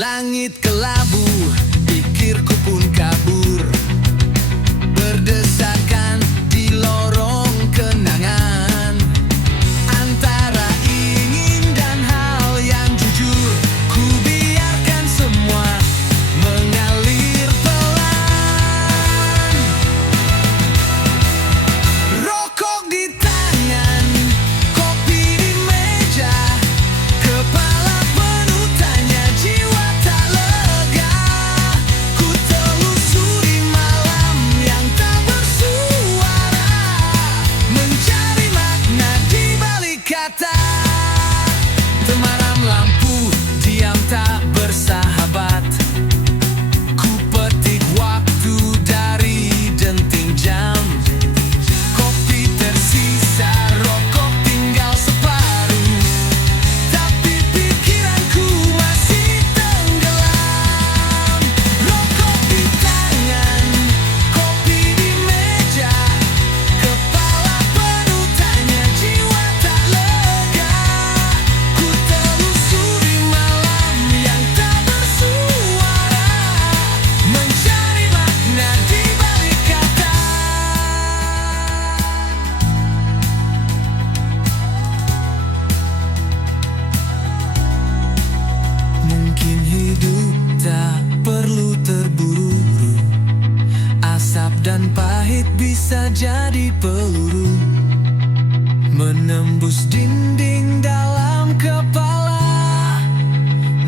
Langit kelabu, pikirku pun kabur, berdesakan di lorong kenangan. Antara ingin dan hal yang jujur, ku biarkan semua mengalir pelan. Rokok di tangan, kopi di meja, kepala penuh tanya, jiwa tak lega. Ku telusuri malam yang tak bersuara, mencari makna di balik kata. Temaram lampu, diam tak bersahabat. Ku petik waktu dari denting jam. Kopi tersisa, rokok tinggal separuh, tapi pikiranku masih tenggelam. Rokok di tangan, kopi di meja, kepala penuh tanya, jiwa tak lega. Ku telusuri malam yang tak bersuara, mencari makna di balik kata. Mungkin hidup tak perlu terburu-buru, asap dan pahit bisa jadi peluru, menembus dinding dalam kepala,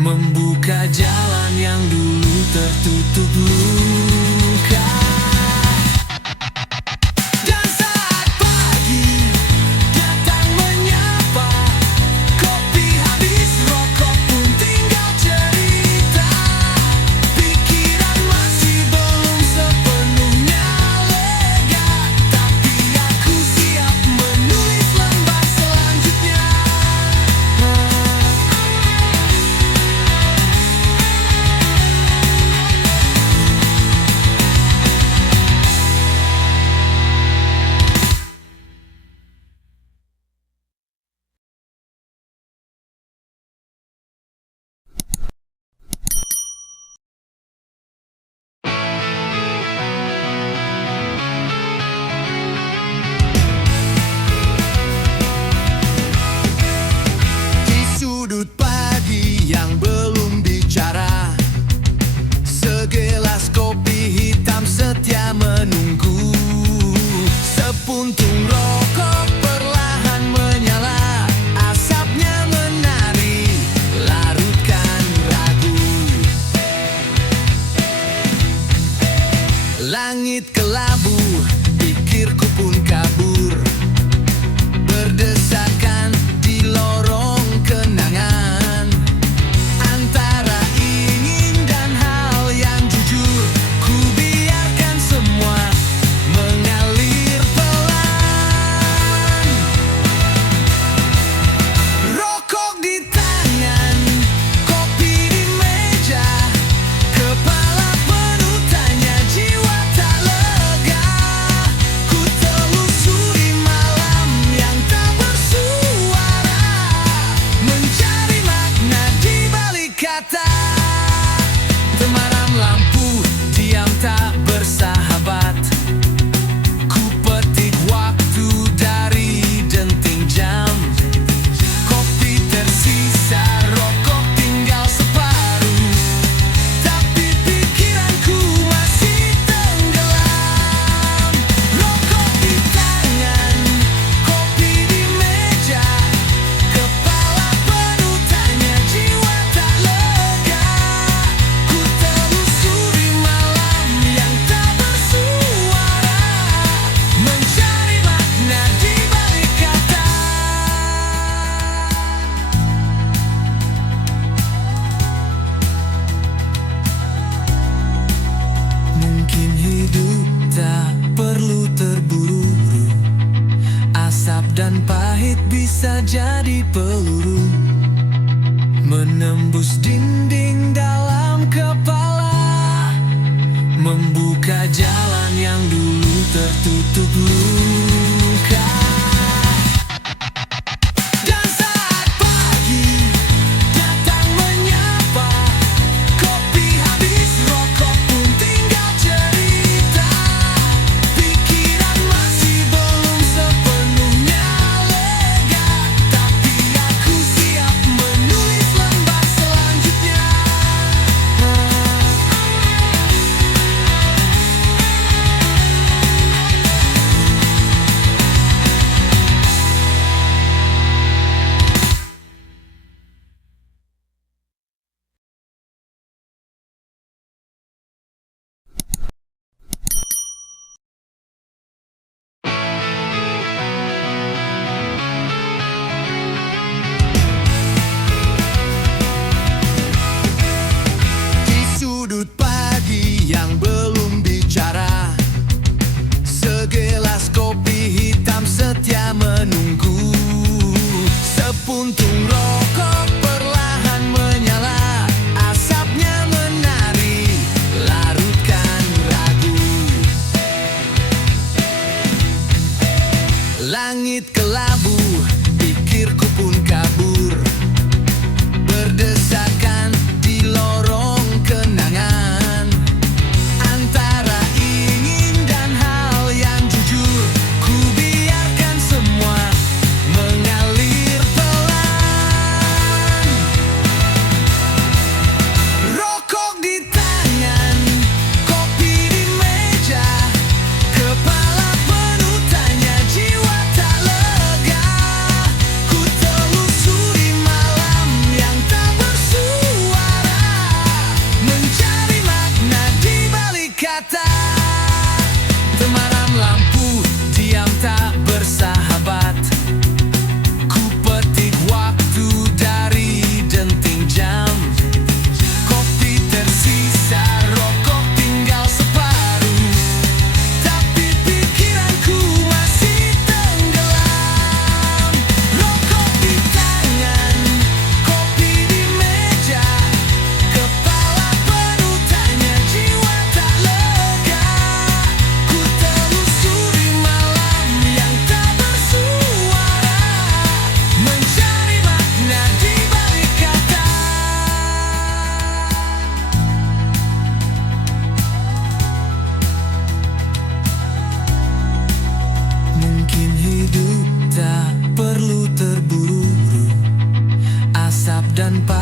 membuka jalan yang dulu tertutup luka. Dan saat pagi datang menyapa, kopi habis, rokok pun tinggal cerita. Pikiran masih belum sepenuhnya lega, tapi aku siap menulis lembar selanjutnya. Di sudut pagi yang belum bicara, segelas kopi hitam setia menunggu. Sepuntung rokok perlahan menyala, asapnya menari, larutkan ragu. Langit kelabu, pikirku pun kabur, berdesakan di lorong kenangan. Antara ingin dan hal yang jujur, ku biarkan semua mengalir pelan. Rokok di tangan, kopi di meja, kepala penuh tanya, jiwa tak lega. Ku telusuri malam yang tak bersuara, mencari makna di balik kata. Temaram lampu, diam tak bersahabat. Ku petik waktu dari denting jam. Kopi tersisa, rokok tinggal separuh, tapi pikiranku masih tenggelam. Rokok di tangan, kopi di meja, kepala penuh tanya, jiwa tak lega. Ku telusuri malam yang tak bersuara, mencari makna di balik kata. Mungkin hidup tak perlu terburu-buru, asap dan pahit bisa jadi peluru, menembus dinding dalam kepala, membuka jalan yang dulu tertutup luka. Dan saat pagi datang menyapa,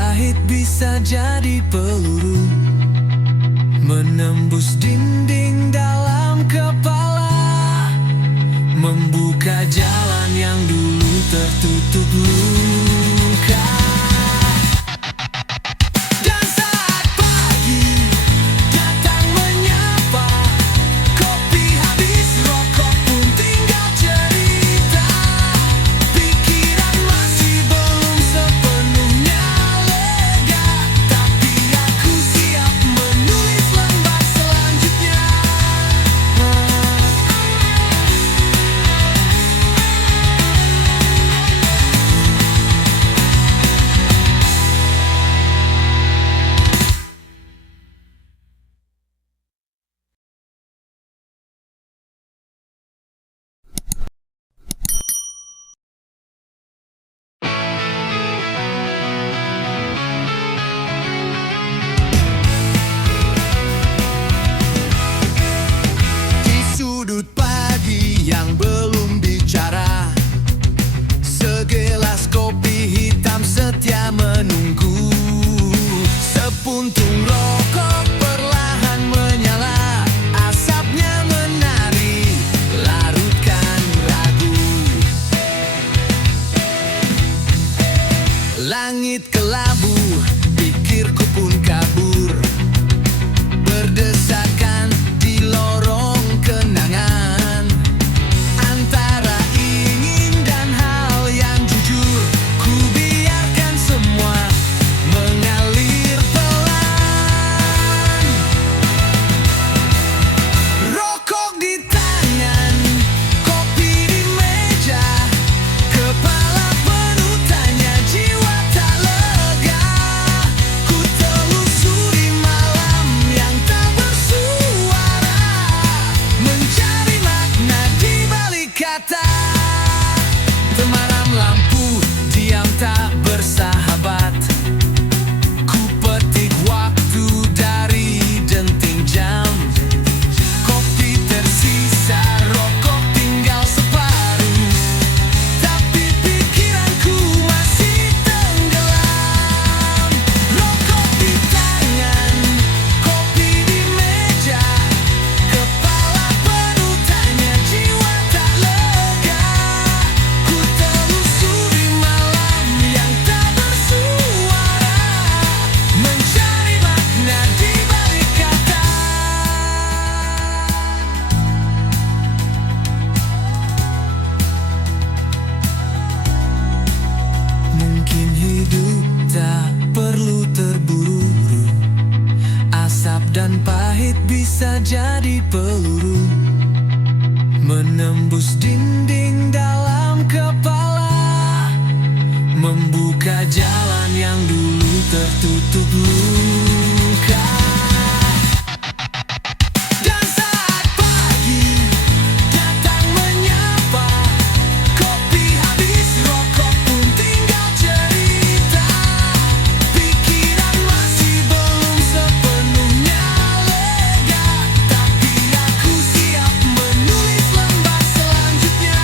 pahit bisa jadi peluru, menembus dinding dalam kepala, membuka jalan yang dulu tertutup luka. Dan saat pagi datang menyapa, kopi habis, rokok pun tinggal cerita. Pikiran masih belum sepenuhnya lega, tapi aku siap menulis lembar selanjutnya. Di sudut pagi yang belum bicara, segelas kopi hitam setia menunggu. Sepuntung rokok perlahan menyala, asapnya menari, larutkan ragu. Langit kelabu, pikirku pun kabur, berdesakan di lorong kenangan. Antara ingin dan hal yang jujur, ku biarkan semua mengalir pelan. Rokok di tangan, kopi di meja, kepala penuh tanya, jiwa tak lega. Ku telusuri malam yang tak bersuara, mencari makna di balik kata. Temaram lampu, diam tak bersahabat. Ku petik waktu dari denting jam. Kopi tersisa, rokok tinggal separuh, tapi pikiranku masih tenggelam. Rokok di tangan, kopi di meja, kepala penuh tanya, jiwa tak lega. Ku telusuri malam yang tak bersuara, mencari makna di balik kata. Mungkin hidup tak perlu terburu-buru, asap dan pahit bisa jadi peluru, menembus dinding dalam kepala, membuka jalan yang dulu tertutup luka. Dan saat pagi datang menyapa, kopi habis, rokok pun tinggal cerita. Pikiran masih belum sepenuhnya lega, tapi aku siap menulis lembar selanjutnya.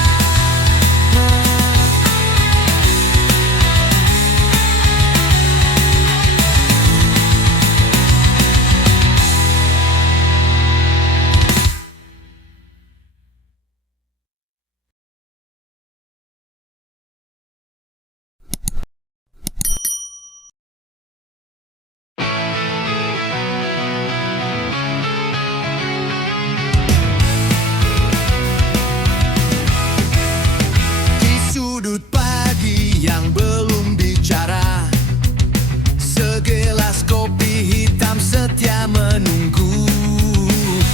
Di sudut pagi yang belum bicara, segelas kopi hitam setia menunggu.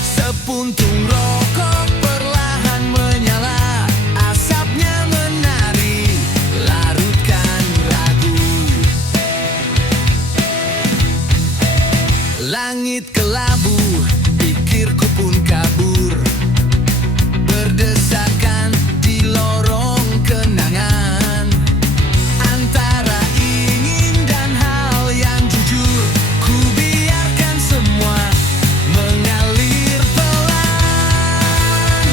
Sepuntung rokok perlahan menyala, asapnya menari, larutkan ragu. Langit kelabu, pikirku pun kabur, berdesakan di lorong kenangan. Antara ingin dan hal yang jujur, ku biarkan semua mengalir pelan.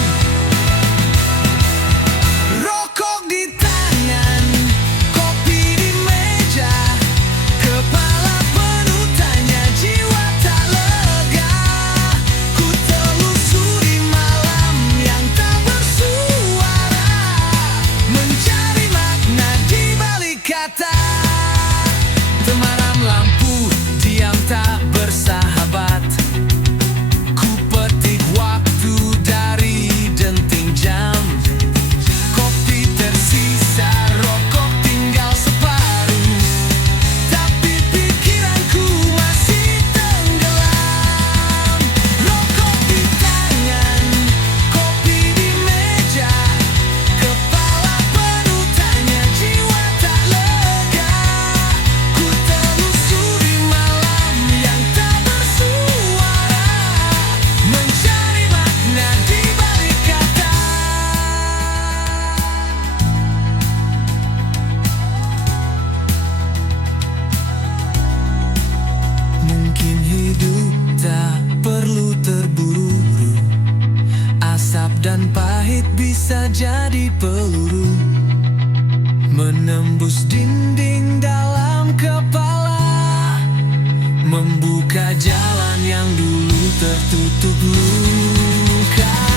Rokok di tangan, kopi di meja, kepala dan pahit bisa jadi peluru, menembus dinding dalam kepala, membuka jalan yang dulu tertutup luka.